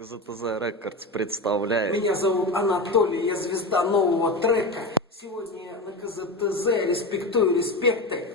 КЗТЗ Рекордс представляет. Меня зовут Анатолий, я звезда нового трека. Сегодня я на КЗТЗ, респектую респекты.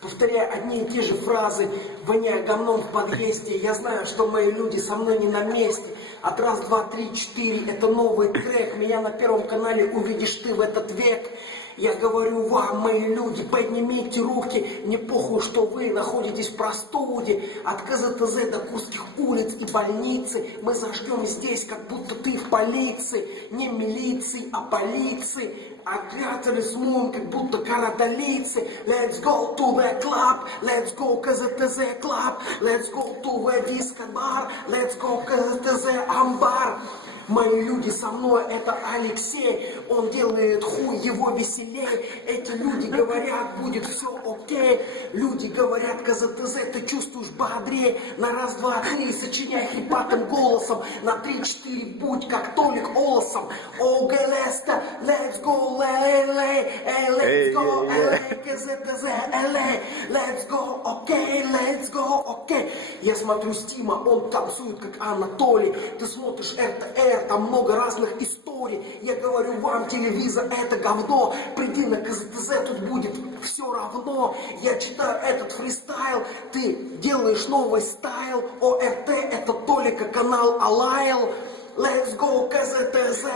Повторяя одни и те же фразы, воняя говном в подъезде. Я знаю, что мои люди со мной не на месте. От раз, два, три, четыре, это новый трек. Меня на первом канале увидишь ты в этот век. Я говорю вам, мои люди, поднимите руки. Мне похуй, что вы находитесь в простуде. От КЗТЗ до Курских улиц и больницы. Мы зажгем здесь, как будто ты в полиции. Не милиции, а полиции. Операторы смун, как будто карадолийцы. Let's go to the club, let's go КЗТЗ club, let's go to the disco bar, let's go КЗТЗ амбар. Мои люди со мной, это Алексей, он делает хуй его веселей. Эти люди говорят, будет все окей. Люди говорят, КЗТЗ, ты чувствуешь бодрее. На раз, два, три, сочиняй хрипатым голосом. На три, четыре, будь как Толик Олосом. О, Гелеста, let's go, LA, let's go, LA, КЗТЗ, LA, let's go, окей, let's go, окей. Я смотрю Стима, он танцует, как Анатолий. Ты смотришь РТР, там много разных историй. Я говорю вам, телевизор это говно. Приди на КЗТЗ, тут будет все равно. Я читаю этот фристайл, ты делаешь новый стайл. ОРТ это только канал Алайл. Let's go КЗТЗ,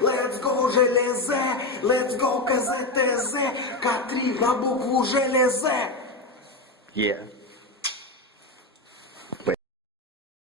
let's go железе, let's go КЗТЗ, К3 на букву железе. Yeah.